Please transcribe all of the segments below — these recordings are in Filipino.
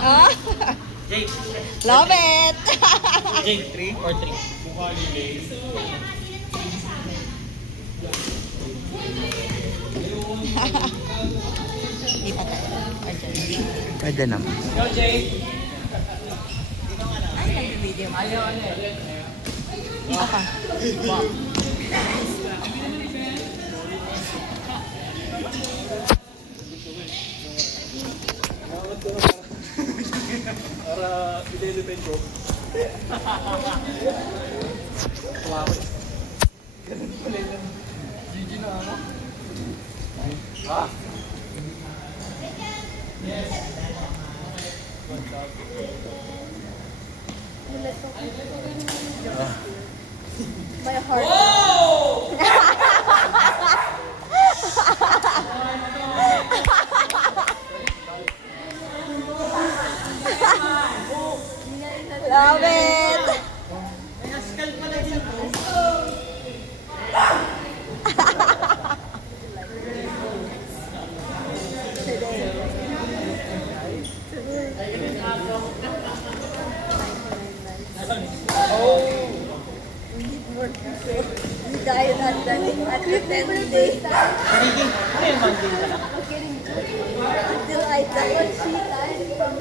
Ah. Love it! Jake, 3 or 3? Hindi pa tayo. Pwede naman. Go, Jake! Ay, nag-medium. Ayaw, Baka. Para i-delipen ko. Wow. Ganun pala yun. GG na ako. Ah! Yes! My heart. Love it! Naskal pala dito. We died at the 10th day. Until I died. She died from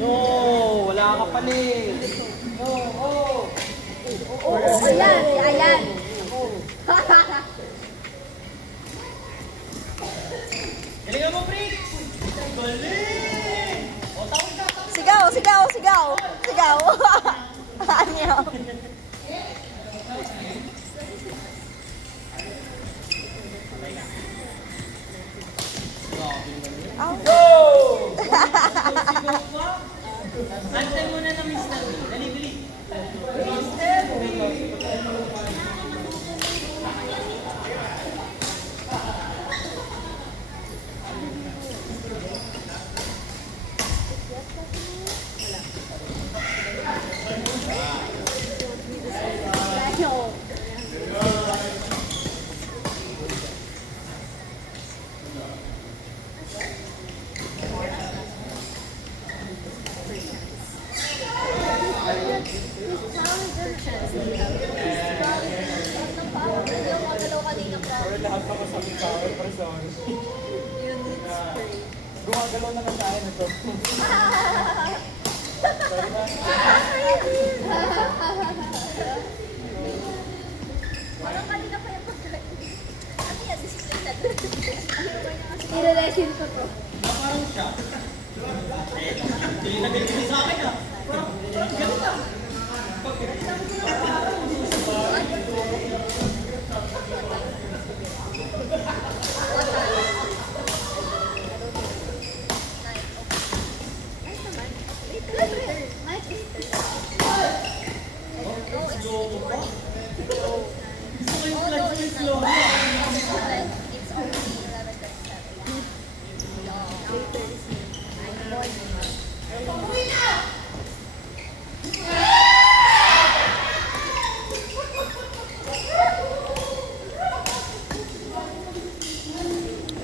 No, wala ka palit. No, ayan, ayan. Galingan mo, Prick! Galing! O, tawag ka! Sigaw, sigaw, sigaw. Sigaw. Anyo. Go! Antay muna na, Mr. Dali, bili. Lahat pa kasama power person. Gumagalaw na lang tayo na to. Parang kanina pa yung pagkain. Ano yan? Disciplined. I-relation ko to. Parang siya. Hindi na ganito sa akin ah. Ganito ah.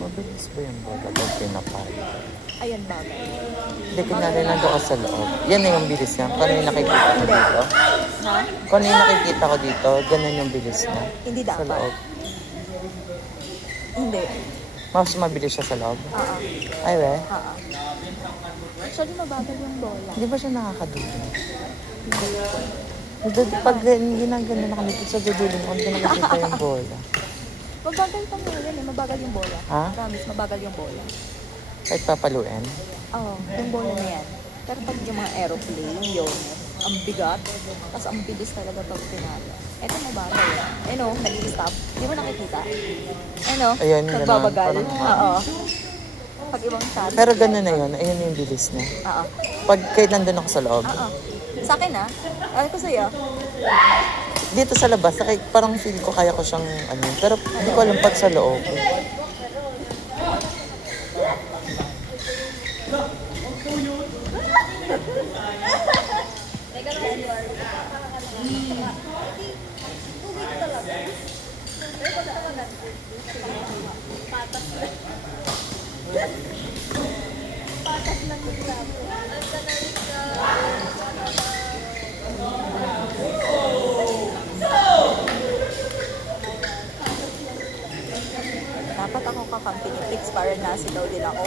Mabilis ba yung bola pag pinapay? Ayan, bagay. Hindi, kunyari nandun ka sa loob. Yan na yung bilis niya. Kung ano yung nakikita ko dito. Ha? Kung ano yung nakikita ko dito, ganun yung bilis niya. Hindi Sa dapat. loob. Hindi. Mas mabilis siya sa loob. Ay, we? Actually, mabagal yung bola. Hindi ba siya nakakadulo? Pag ginagano na kami sa dudulong, kung nakikita yung bola. Mabagal pa nga yan eh. Mabagal yung bola. Ha? Promise, mabagal yung bola. Kahit papaluin? Oo, yung bola na yan. Pero pag yung mga aeroplane, yun, ang bigat, tapos ang bilis talaga pag pinalo. Eto mabagal eh. Ano, nag-i-stop. Hindi mo nakikita? Ano, Ayan, yun nagbabagal. lang. Oo. Pag ibang shot. Pero gano'n na yun. Ayun yung bilis niya. Oo. Pag kahit nandun ako sa loob. Oo. Sa akin ah. Ano ko sa'yo? Dito sa labas, parang feel ko kaya ko siyang ano. Pero hindi ko alam pag sa loob. Teka Dapat ako kakampi ni Pix para nasigaw din ako.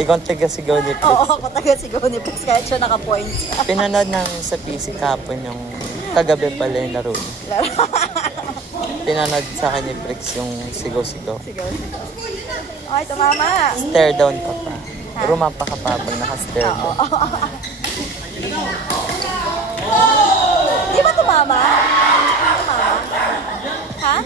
Ikaw ang taga-sigaw ni Pix. Oo, ako taga-sigaw ni Pix kahit siya naka-points. Pinanood ng sa PC kahapon yung kagabi pala yung laro. Pinanood sa akin ni Pix yung sigaw-sigaw. Sigaw. Okay, tumama. Stare down ka pa. Ha? Rumapa ka pa pag naka-stare down. Di ba tumama? Tumama? Ha?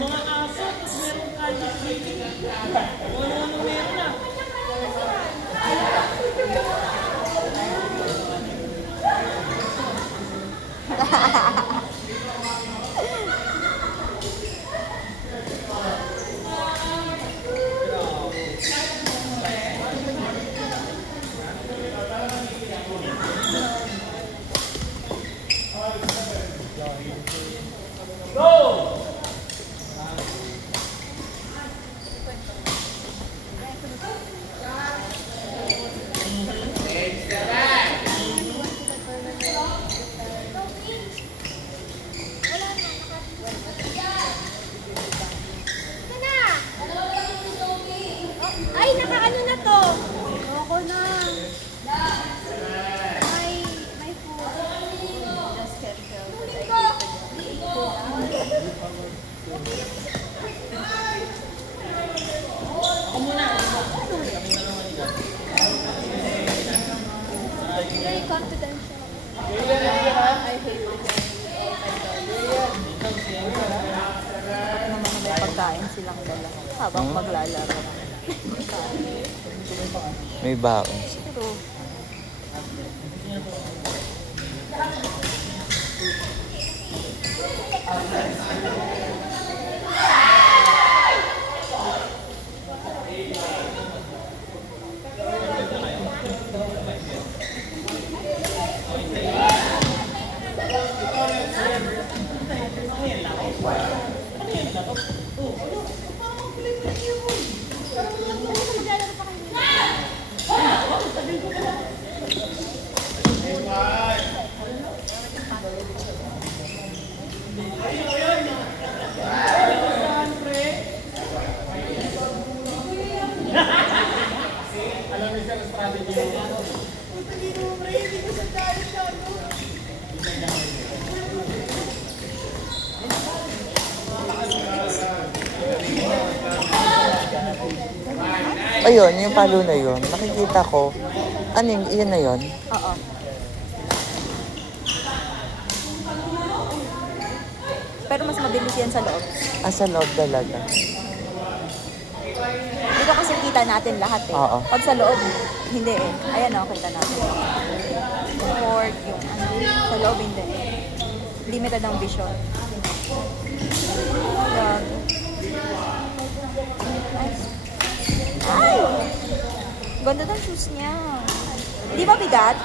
Ay, naka-ano na to? Ako na. May food. Just can't tell. Very confidential. I hate it. Dapat naman may pagkain silang dala habang maglalaro. May baon. Pero, Ayun, yung palo na yun. Nakikita ko. Ano yung, iyan na yun? oo. Pero mas mabilis yan sa loob. Ah, sa loob talaga. Dito kasi kita natin lahat eh. Oo. Pag sa loob, hindi eh. Ayan o, kita natin. Yung port, yung ano, sa loob hindi. Limited ang vision. Ayan. Ay! Ganda ng shoes niya. Di ba bigat?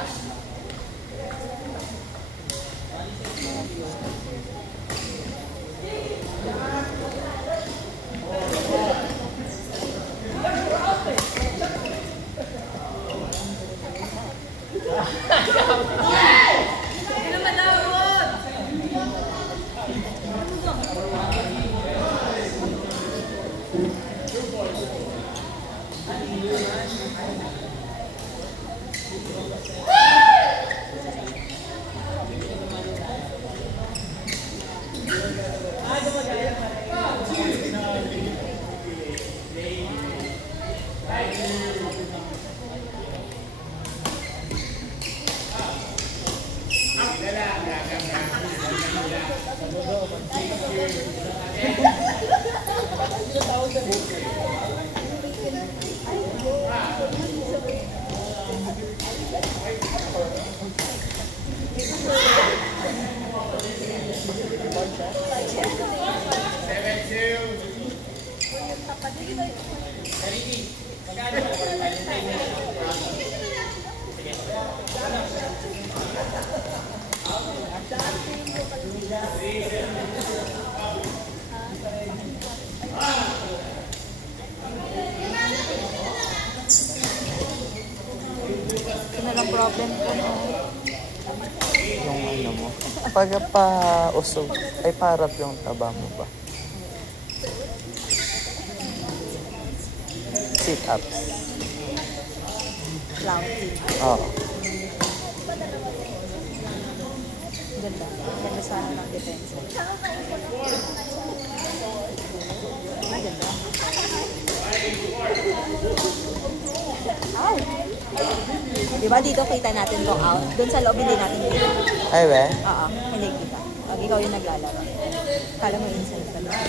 Sige. Ano lang problem ko, no? Yung ano mo. Pag pa-usog, ay parap yung taba mo ba? Sit-ups. Planking. Oo. Ganda. Ganda sana ng depensa. Ay, ganda. Ow! Diba dito kita natin go out? Doon sa loob hindi natin kita. Ay, we? Oo, hindi kita. Pag ikaw yung naglalaro. Kala mo inside ka doon.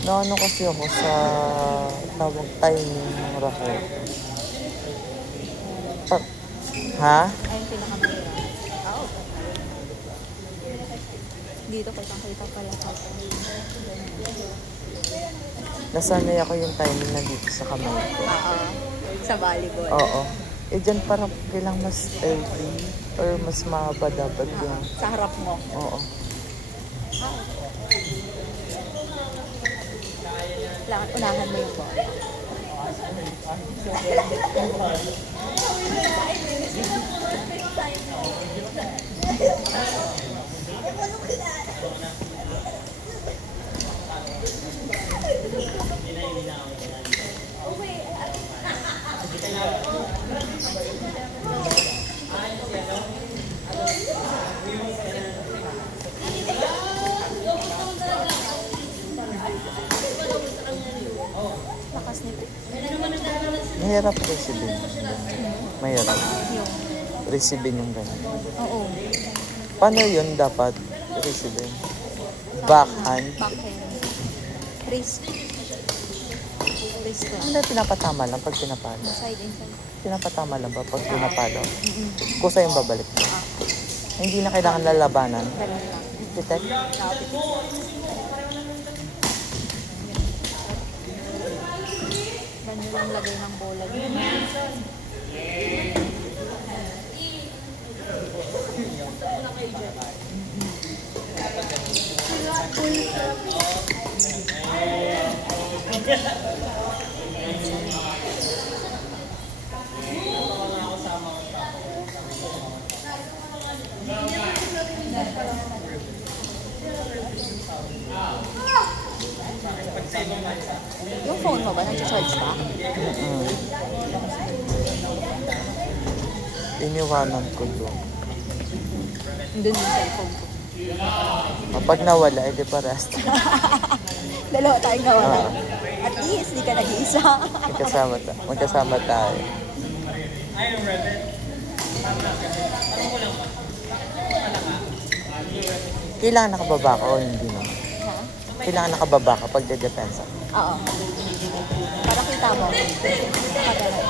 Naano kasi ako sa tawag timing ng racket. Ha? Ayun pinakamahirap. Ow! Dito kitang-kita pala sa Nasanay ako yung timing na dito sa kamay ko. Oo. Sa volleyball. Oo. Eh dyan parang kailang mas early or mas mahaba dapat yung... Sa harap mo. Oo. Kailangan unahan mo yung ball. Lakas nito. Mahirap receivein. Mahirap. Yung. Receivein yung ganun. Oo. Paano yun dapat receivein? Backhand? Backhand. Wrist. Wrist lang. Hindi, pinapatama lang pag pinapalo. Inside, inside. Pinapatama lang ba pag pinapalo? Mm-mm. Kusa yung babalik. Ah, Hindi na kailangan lalabanan. ganun lang. Detect? Kapit. Ganyan lang lagay ng bola dito. Yung phone mo ba? Nag-charge pa? Iniwanan ko doon. Doon yung cellphone ko. Kapag nawala, edi parehas. Dalawa tayong nawala. Ah. At least, di ka nag-iisa. Magkasama tayo. Kailangan nakababa ka o hindi naman? Ha? Kailangan nakababa ka pag dedepensa. Oo. Para kita mo. Pagano.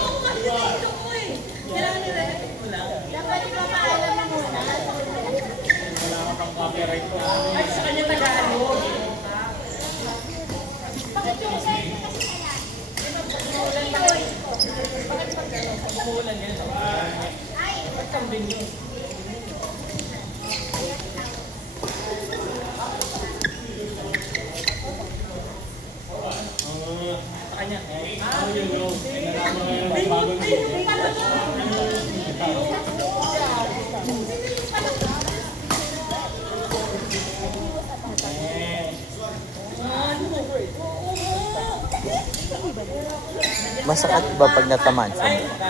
Masakit ba pag natamaan sa mukha?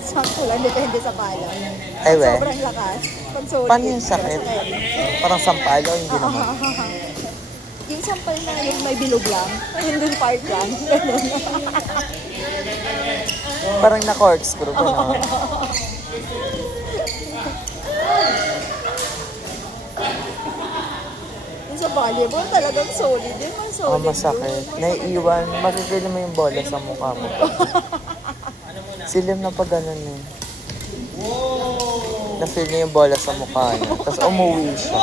Sakto lang, depende sa pala. Ay, we. Sobrang lakas. Pag solid, Paano yung sakit? Parang sampalo, hindi naman. Yung sampal na yung may bilog lang, yung dun part lang, ganun. Parang na-corkscrew ko na. Yung sa volleyball, talagang solid yun. Mas solid. Masakit. Naiiwan. Makikita mo yung bola sa mukha mo. Silim na pag ganun eh. Na-feel niya yung bola sa mukha niya. Tapos umuwi siya.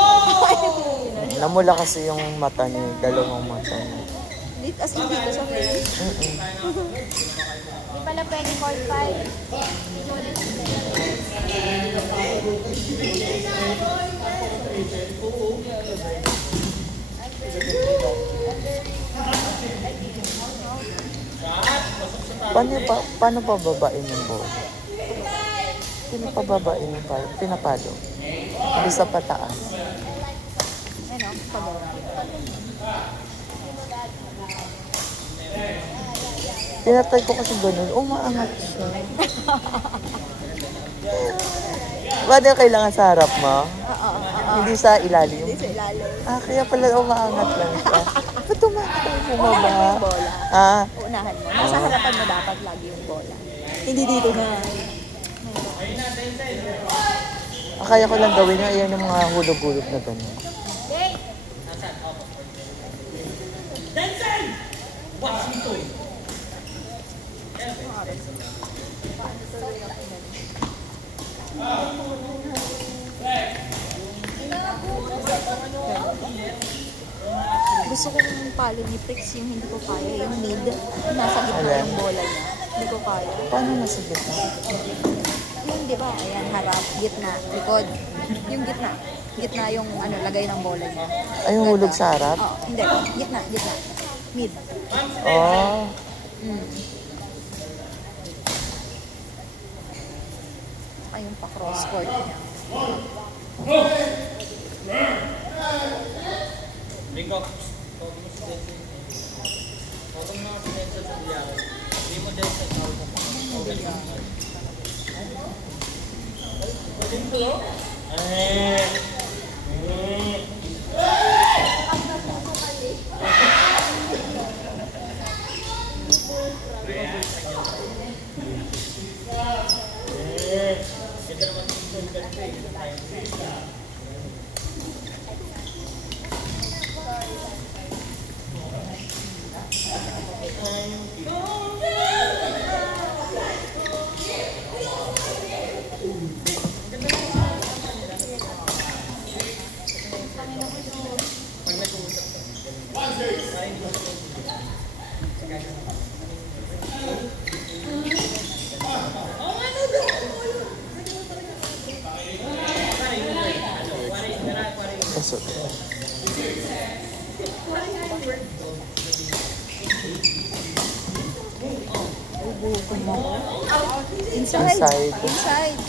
Namula kasi yung mata niya, dalawang mata niya. As in dito sa face. Mm-mm. Di pala pwede call 5. Paano pa babain yung bola? Pinapababain yung palo. Pinapalo. Hindi sa pataas. Ano? Pagod. Tinatry ko kasi ganun. Umaangat siya. Ba't yung kailangan sa harap mo? Hindi sa ilalim? Hindi sa ilalim. Kaya pala umaangat lang siya. Ba't umaangat bumaba? Yung bola. Ah, Unahan mo. Nasa harapan mo dapat lagi yung bola. Hindi dito na. kaya ko lang gawin na yan yung mga hulog-hulog na gano'n. Gusto kong palo ni Prix yung hindi ko kaya, yung mid. Nasa gitna Ayan. yung bola niya. Hindi ko kaya. Paano nasa gitna? Yung di ba, ayan, harap, gitna, likod. Yung gitna. Gitna yung ano, lagay ng bola niya. Ay, yung hulog Ganda. sa harap? Oo, hindi. Gitna. Mid. Oh. Mm. Saka yung pa-cross court niya. Bingo. Huwag mo si Denzel sa biyahe. Hindi mo Denzel sa Kaso. Ubuhutong mo. Inside. Inside. Inside.